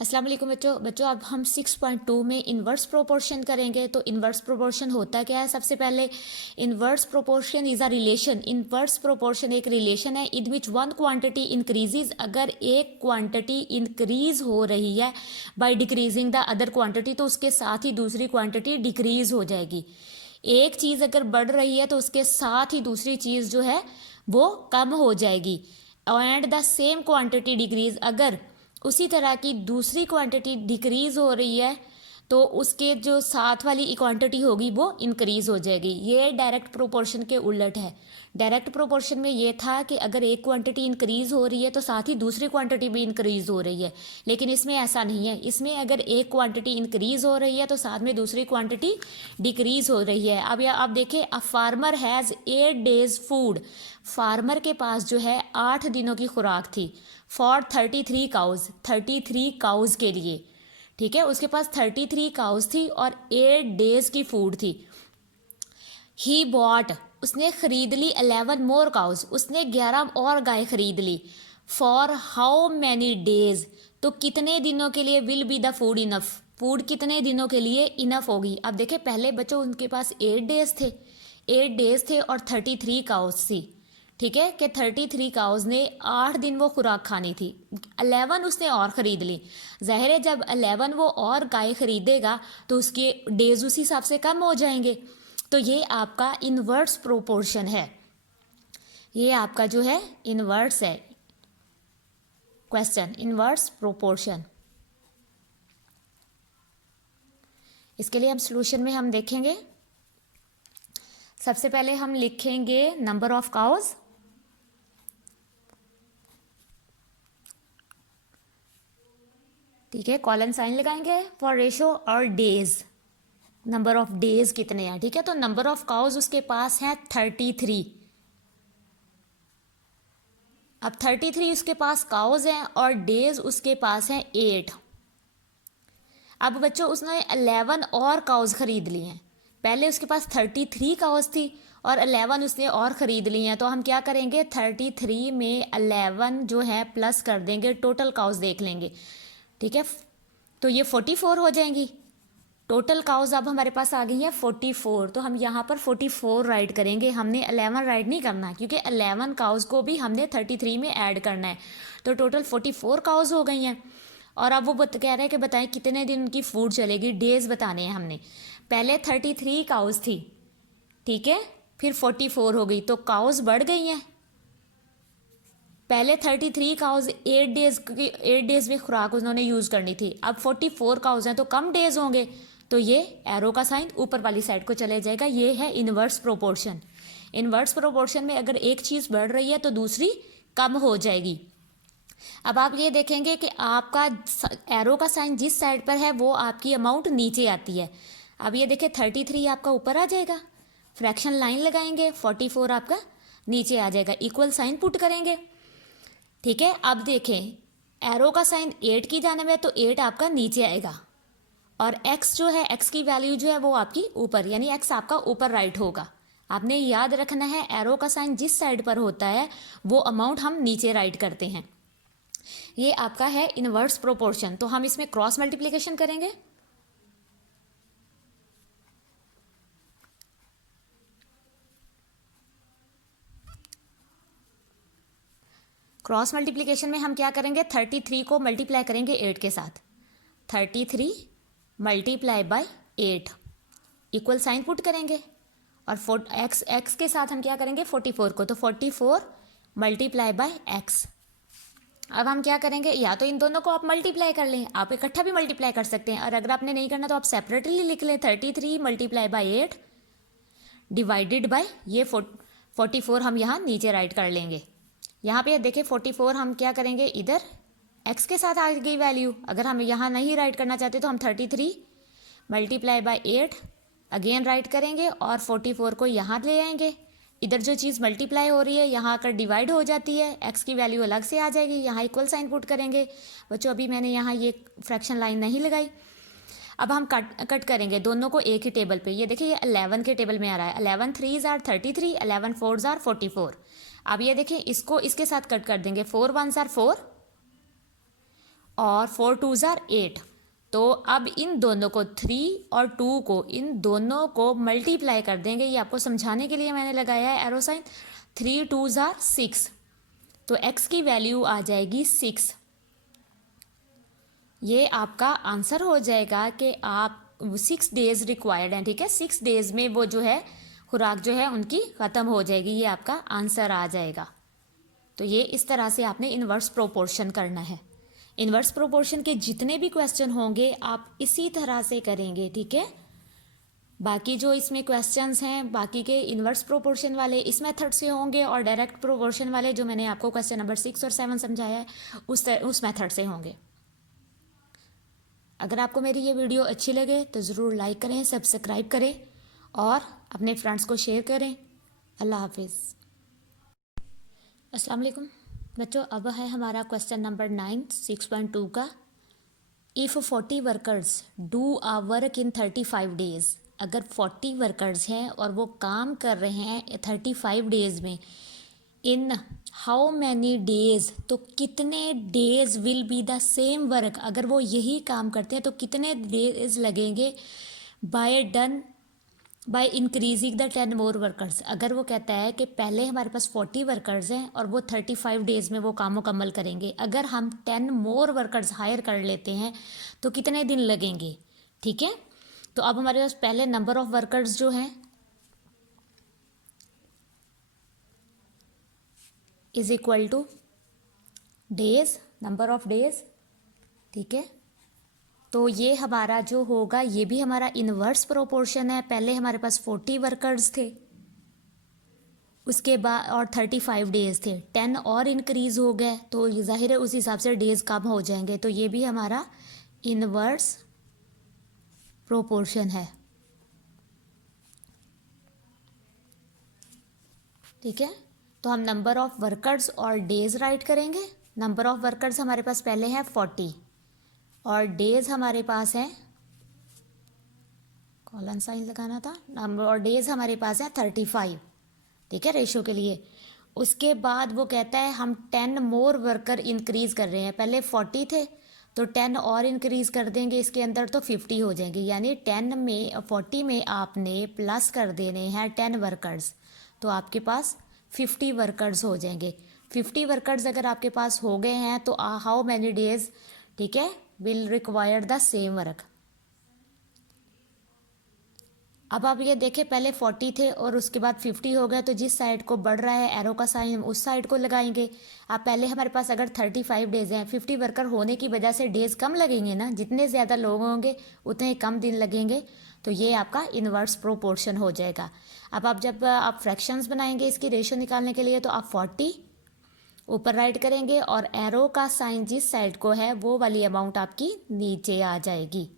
अस्सलाम वालेकुम बच्चों अब हम 6.2 में इन्वर्स प्रोपोर्शन करेंगे। तो इन्वर्स प्रोपोर्शन होता क्या है? सबसे पहले inverse proportion is a relation. Inverse proportion एक रिलेशन है इन विच वन क्वांटिटी इंक्रीजेज। अगर एक क्वांटिटी इंक्रीज हो रही है by decreasing the other quantity तो उसके साथ ही दूसरी क्वांटिटी डिक्रीज हो जाएगी। एक चीज़ अगर बढ़ रही है तो उसके साथ ही दूसरी चीज़ जो है वो कम हो जाएगी। And the same quantity decrease, अगर उसी तरह की दूसरी क्वांटिटी डिक्रीज हो रही है तो उसके जो साथ वाली क्वांटिटी होगी वो इंक्रीज हो जाएगी। ये डायरेक्ट प्रोपोर्शन के उलट है। डायरेक्ट प्रोपोर्शन में ये था कि अगर एक क्वांटिटी इंक्रीज हो रही है तो साथ ही दूसरी क्वांटिटी भी इंक्रीज हो रही है, लेकिन इसमें ऐसा नहीं है। इसमें अगर एक क्वांटिटी इंक्रीज हो रही है तो साथ में दूसरी क्वांटिटी डिक्रीज हो रही है। अब आप देखें, a farmer has 8 days food. Farmer के पास जो है 8 दिनों की खुराक थी फॉर 33 काउज, 33 काउज के लिए। ठीक है, उसके पास 33 काउज थी और 8 डेज की फूड थी। ही बॉट, उसने खरीद ली 11 मोर काउज, उसने 11 और गाय खरीद ली। फॉर हाउ मैनी डेज, तो कितने दिनों के लिए will be the food enough, food कितने दिनों के लिए इनफ होगी। अब देखें, पहले बच्चों उनके पास 8 डेज थे, 8 डेज थे और 33 काउज थी। ठीक है कि 33 काउज ने 8 दिन वो खुराक खानी थी, 11 उसने और ख़रीद ली। ज़ाहिर है जब 11 वो और गाय ख़रीदेगा तो उसके डेज उसी हिसाब से कम हो जाएंगे। तो ये आपका इन्वर्स प्रोपोर्शन है, ये आपका जो है इन्वर्स है। क्वेश्चन इन्वर्स प्रोपोर्शन, इसके लिए हम सॉल्यूशन में हम देखेंगे। सबसे पहले हम लिखेंगे नंबर ऑफ काउज, ठीक है, कॉलन साइन लगाएंगे फॉर रेशो और डेज, नंबर ऑफ डेज कितने हैं। ठीक है, तो नंबर ऑफ काउज उसके पास है 33। अब 33 उसके पास काउज हैं और डेज उसके पास हैं 8। अब बच्चों उसने 11 और काउज खरीद ली हैं। पहले उसके पास 33 काउज थी और 11 उसने और ख़रीद ली हैं। तो हम क्या करेंगे, 33 में 11 जो है प्लस कर देंगे, टोटल काउज देख लेंगे। ठीक है, तो ये 44 हो जाएंगी। टोटल काउज अब हमारे पास आ गई है 44, तो हम यहाँ पर 44 राइट करेंगे। हमने 11 राइट नहीं करना क्योंकि 11 काउज को भी हमने 33 में ऐड करना है। तो टोटल 44 काउज हो गई हैं। और अब वो कह रहे हैं कि बताएं कितने दिन उनकी फूड चलेगी, डेज बताने हैं हमने। पहले 33 काउज थी, ठीक है, फिर 44 हो गई, तो काउज बढ़ गई हैं। पहले 33 काउज 8 डेज में खुराक उन्होंने यूज़ करनी थी। अब 44 काउज हैं तो कम डेज होंगे, तो ये एरो का साइन ऊपर वाली साइड को चले जाएगा। ये है इन्वर्स प्रोपोर्शन। इन्वर्स प्रोपोर्शन में अगर एक चीज़ बढ़ रही है तो दूसरी कम हो जाएगी। अब आप ये देखेंगे कि आपका एरो का साइन जिस साइड पर है वो आपकी अमाउंट नीचे आती है। अब ये देखें 33 आपका ऊपर आ जाएगा, फ्रैक्शन लाइन लगाएंगे, 44 आपका नीचे आ जाएगा, इक्वल साइन पुट करेंगे। ठीक है, अब देखें एरो का साइन 8 की जानिब है तो 8 आपका नीचे आएगा और x जो है, x की वैल्यू जो है वो आपकी ऊपर, यानी x आपका ऊपर राइट होगा। आपने याद रखना है एरो का साइन जिस साइड पर होता है वो अमाउंट हम नीचे राइट करते हैं। ये आपका है इन्वर्स प्रोपोर्शन। तो हम इसमें क्रॉस मल्टीप्लिकेशन करेंगे। क्रॉस मल्टीप्लिकेशन में हम क्या करेंगे, 33 को मल्टीप्लाई करेंगे 8 के साथ। 33 multiply by 8 equal sign put करेंगे और एक्स के साथ हम क्या करेंगे 44 को, तो 44 मल्टीप्लाई बाय एक्स। अब हम क्या करेंगे, या तो इन दोनों को आप मल्टीप्लाई कर लें, आप इकट्ठा भी मल्टीप्लाई कर सकते हैं, और अगर आपने नहीं करना तो आप सेपरेटली लिख लें। 33 मल्टीप्लाई बाय 8 डिवाइडेड बाय ये 44 हम यहाँ नीचे राइट कर लेंगे। यहाँ पे देखिए 44 हम क्या करेंगे, इधर x के साथ आ गई वैल्यू। अगर हम यहाँ नहीं राइट करना चाहते तो हम 33 मल्टीप्लाई बाय 8 अगेन राइट करेंगे और 44 को यहाँ ले आएंगे। इधर जो चीज़ मल्टीप्लाई हो रही है यहाँ आकर डिवाइड हो जाती है, x की वैल्यू अलग से आ जाएगी, यहाँ इक्वल साइन पुट करेंगे। बच्चों अभी मैंने यहाँ ये फ्रैक्शन लाइन नहीं लगाई। अब हम कट करेंगे दोनों को एक ही टेबल पे। ये देखिए ये 11 के टेबल में आ रहा है, 11 3s आर 33, 11 4s आर 44। अब ये देखिए इसको इसके साथ कट कर देंगे, 4 1s आर 4 और 4 टू ज़ार 8। तो अब इन दोनों को 3 और 2 को इन दोनों को मल्टीप्लाई कर देंगे। ये आपको समझाने के लिए मैंने लगाया है एरो साइन। 3 टू ज़ार 6, तो x की वैल्यू आ जाएगी 6। ये आपका आंसर हो जाएगा कि आप 6 डेज़ रिक्वायर्ड हैं, ठीक है। 6 डेज़ में वो जो है खुराक जो है उनकी ख़त्म हो जाएगी, ये आपका आंसर आ जाएगा। तो ये इस तरह से आपने इन्वर्स प्रोपोर्शन करना है। इन्वर्स प्रोपोर्शन के जितने भी क्वेश्चन होंगे आप इसी तरह से करेंगे, ठीक है। बाकी जो इसमें क्वेश्चंस हैं बाकी के इन्वर्स प्रोपोर्शन वाले इस मेथड से होंगे, और डायरेक्ट प्रोपोर्शन वाले जो मैंने आपको क्वेश्चन नंबर 6 और 7 समझाया है उस मेथड से होंगे। अगर आपको मेरी ये वीडियो अच्छी लगे तो ज़रूर लाइक करें, सब्सक्राइब करें और अपने फ्रेंड्स को शेयर करें। अल्लाह हाफिज़। अस्सलाम वालेकुम बच्चों, अब है हमारा क्वेश्चन नंबर 9 6.2 का। If 40 workers do a work in 35 days, अगर 40 वर्कर्स हैं और वो काम कर रहे हैं 35 डेज़ में, इन हाउ मैनी डेज़, तो कितने days will be the same work, अगर वो यही काम करते हैं तो कितने डेज़ लगेंगे by increasing the 10 more workers. अगर वो कहता है कि पहले हमारे पास 40 वर्कर्स हैं और वो 35 डेज़ में वो काम मुकम्मल करेंगे, अगर हम 10 मोर वर्कर्स हायर कर लेते हैं तो कितने दिन लगेंगे, ठीक है। तो अब हमारे पास पहले नंबर ऑफ़ वर्कर्स जो हैं is equal two days, number of days, ठीक है। तो ये हमारा जो होगा ये भी हमारा इन्वर्स प्रोपोर्शन है। पहले हमारे पास 40 वर्कर्स थे, उसके बाद और 35 डेज़ थे, 10 और इंक्रीज़ हो गए तो ज़ाहिर है उस हिसाब से डेज़ कम हो जाएंगे। तो ये भी हमारा इन्वर्स प्रोपोर्शन है, ठीक है। तो हम नंबर ऑफ़ वर्कर्स और डेज़ राइट करेंगे। नंबर ऑफ़ वर्कर्स हमारे पास पहले है 40 और डेज़ हमारे पास है, कॉलन साइन लगाना था, नंबर और डेज़ हमारे पास है 35, ठीक है, रेशो के लिए। उसके बाद वो कहता है हम 10 मोर वर्कर इंक्रीज़ कर रहे हैं। पहले 40 थे तो 10 और इंक्रीज़ कर देंगे इसके अंदर तो 50 हो जाएंगे, यानी 40 में आपने प्लस कर देने हैं 10 वर्कर्स, तो आपके पास 50 वर्कर्स हो जाएंगे। 50 वर्कर्स अगर आपके पास हो गए हैं तो हाउ मैनी डेज़, ठीक है, will require the same work. अब आप ये देखें पहले 40 थे और उसके बाद 50 हो गए, तो जिस साइड को बढ़ रहा है एरो का साइन उस साइड को लगाएंगे। अब पहले हमारे पास अगर 35 डेज़ हैं, 50 वर्कर होने की वजह से डेज़ कम लगेंगे ना, जितने ज़्यादा लोग होंगे उतने ही कम दिन लगेंगे। तो ये आपका इन्वर्स प्रोपोर्शन हो जाएगा। अब आप जब आप फ्रैक्शंस बनाएंगे इसकी रेशो निकालने के लिए तो आप 40 ऊपर राइट करेंगे और एरो का साइन जिस साइड को है वो वाली अमाउंट आपकी नीचे आ जाएगी,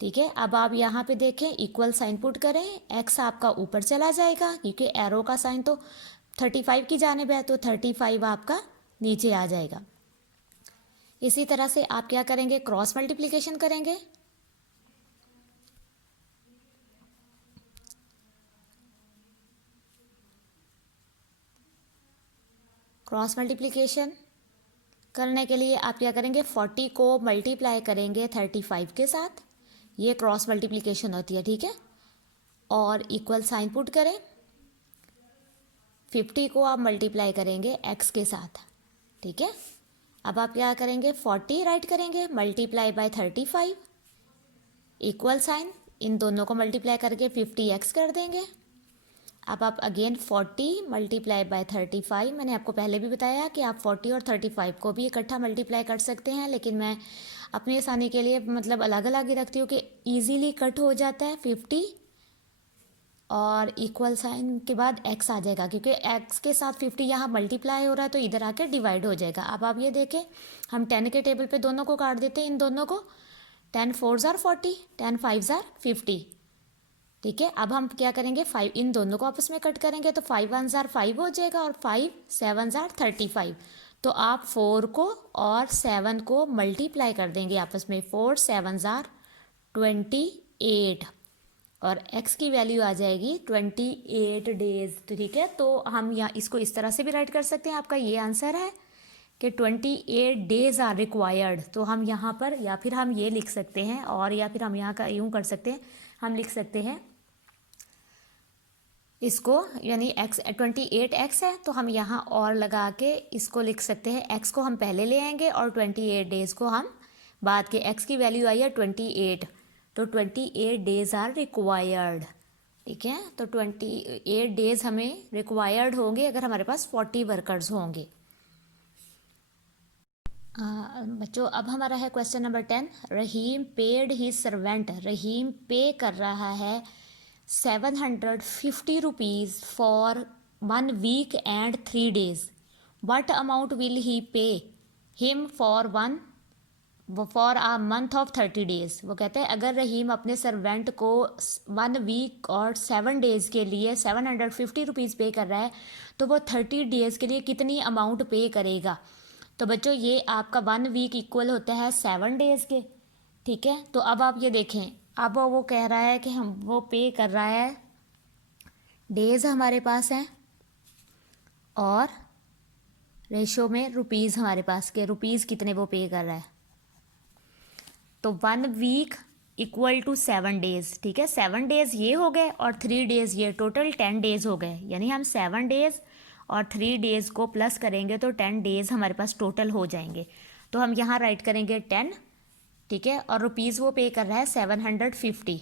ठीक है। अब आप यहाँ पे देखें इक्वल साइन पुट करें, एक्स आपका ऊपर चला जाएगा क्योंकि एरो का साइन तो 35 की जानिब है, तो 35 आपका नीचे आ जाएगा। इसी तरह से आप क्या करेंगे, क्रॉस मल्टीप्लिकेशन करेंगे। क्रॉस मल्टीप्लिकेशन करने के लिए आप क्या करेंगे, 40 को मल्टीप्लाई करेंगे 35 के साथ, ये क्रॉस मल्टीप्लिकेशन होती है, ठीक है। और इक्वल साइन पुट करें, 50 को आप मल्टीप्लाई करेंगे x के साथ, ठीक है। अब आप क्या करेंगे, 40 राइट करेंगे मल्टीप्लाई बाय 35, इक्वल साइन, इन दोनों को मल्टीप्लाई करके 50x कर देंगे। अब आप अगेन 40 मल्टीप्लाई बाय 35, मैंने आपको पहले भी बताया कि आप 40 और 35 को भी इकट्ठा मल्टीप्लाई कर सकते हैं, लेकिन मैं अपनी आसानी के लिए मतलब अलग अलग ही रखती हूँ कि ईजीली कट हो जाता है। 50 और इक्वल साइन के बाद x आ जाएगा, क्योंकि x के साथ 50 यहाँ मल्टीप्लाई हो रहा है तो इधर आके डिवाइड हो जाएगा। अब आप ये देखें हम 10 के टेबल पे दोनों को काट देते हैं, इन दोनों को, 10 4s are 40, 10 5s are 50, ठीक है। अब हम क्या करेंगे, 5 इन दोनों को आपस में कट करेंगे तो 5 1s are 5 हो जाएगा और 5 7s are 35। तो आप 4 को और 7 को मल्टीप्लाई कर देंगे आपस में, 4 7s are 28 और x की वैल्यू आ जाएगी 28 डेज़, तो ठीक है। तो हम यहाँ इसको इस तरह से भी राइट कर सकते हैं, आपका ये आंसर है कि 28 डेज आर रिक्वायर्ड, तो हम यहाँ पर या फिर हम ये लिख सकते हैं, और या फिर हम यहाँ का यूँ कर सकते हैं, हम लिख सकते हैं इसको, यानी x 28x है तो हम यहाँ और लगा के इसको लिख सकते हैं, x को हम पहले ले आएंगे और 28 डेज़ को हम बाद के, x की वैल्यू आई है 28, तो 28 डेज़ आर रिक्वायर्ड। ठीक है, तो 28 डेज़ हमें रिक्वायर्ड होंगे अगर हमारे पास 40 वर्कर्स होंगे। बच्चों अब हमारा है question number 10। Rahim paid he servant, Rahim pay कर रहा है 750 rupees for 1 week and 3 days. What amount will he pay him for a month of 30 days. वो कहते हैं अगर रहीम अपने सर्वेंट को 1 वीक और 7 डेज़ के लिए 750 रुपीज़ पे कर रहा है तो वो 30 डेज़ के लिए कितनी अमाउंट पे करेगा। तो बच्चों ये आपका 1 वीक इक्वल होता है 7 डेज़ के। ठीक है, तो अब आप ये देखें, अब वो कह रहा है कि हम वो पे कर रहा है, डेज़ हमारे पास हैं और रेशो में रुपीज़ हमारे पास के, रुपीज़ कितने वो पे कर रहा है। तो 1 वीक इक्वल टू 7 डेज़। ठीक है, 7 डेज़ ये हो गए और 3 डेज़ ये, टोटल 10 डेज़ हो गए। यानी हम 7 डेज़ और 3 डेज़ को प्लस करेंगे तो 10 डेज़ हमारे पास टोटल हो जाएंगे। तो हम यहाँ राइट करेंगे 10। ठीक है, और रुपीज़ वो पे कर रहा है 750।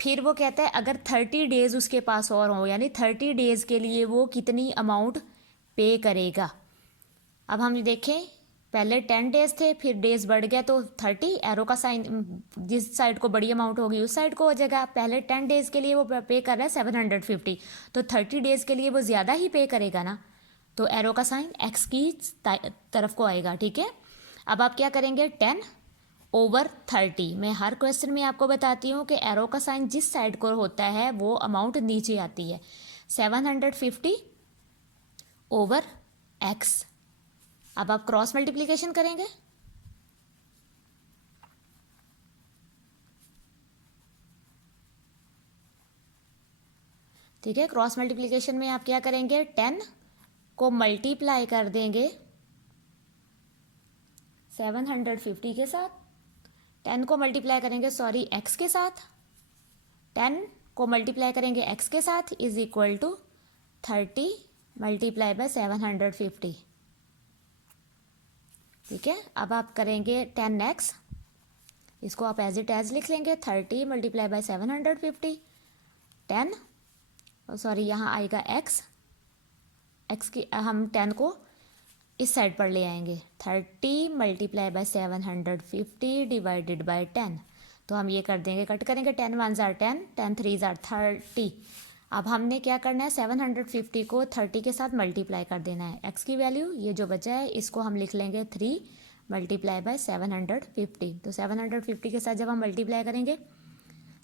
फिर वो कहता है अगर 30 डेज़ उसके पास और हो, यानी 30 डेज़ के लिए वो कितनी अमाउंट पे करेगा। अब हम देखें, पहले 10 डेज़ थे, फिर डेज़ बढ़ गया तो 30, एरो का साइन जिस साइड को बड़ी अमाउंट होगी उस साइड को हो जाएगा। पहले 10 डेज़ के लिए वो पे कर रहा है 750, तो 30 डेज़ के लिए वो ज़्यादा ही पे करेगा ना, तो एरो का साइन एक्स की तरफ को आएगा। ठीक है, अब आप क्या करेंगे, 10 ओवर 30। मैं हर क्वेश्चन में आपको बताती हूँ कि एरो का साइन जिस साइड को होता है वो अमाउंट नीचे आती है। 750 ओवर एक्स। अब आप क्रॉस मल्टीप्लिकेशन करेंगे, ठीक है, क्रॉस मल्टीप्लिकेशन में आप क्या करेंगे, 10 को मल्टीप्लाई कर देंगे 750 के साथ, 10 को मल्टीप्लाई करेंगे एक्स के साथ, 10 को मल्टीप्लाई करेंगे एक्स के साथ is equal to 30 multiply by 750। ठीक है, अब आप करेंगे 10x, इसको आप एज इट एज लिख लेंगे, 30 मल्टीप्लाई बाय 750, 10 यहाँ आएगा x की, हम 10 को इस साइड पर ले आएंगे, 30 मल्टीप्लाई बाय 750 डिवाइडेड बाय 10। तो हम ये कर देंगे, कट करेंगे, 10 1s are 10, 10 3s are 30। अब हमने क्या करना है, 750 को 30 के साथ मल्टीप्लाई कर देना है। x की वैल्यू ये जो बचा है इसको हम लिख लेंगे 3 मल्टीप्लाई बाय 750। तो 750 के साथ जब हम मल्टीप्लाई करेंगे,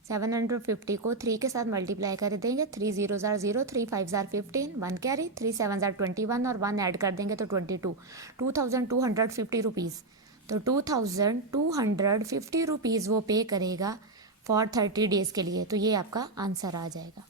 750 को 3 के साथ मल्टीप्लाई कर देंगे, 3 0s are 0, 3 5s are 15, 1 carry, 3 7s are 21 और 1 ऐड कर देंगे तो 22, 2250 रुपीज़। तो 2250 रुपीज़ वो पे करेगा फॉर 30 डेज़ के लिए। तो ये आपका आंसर आ जाएगा।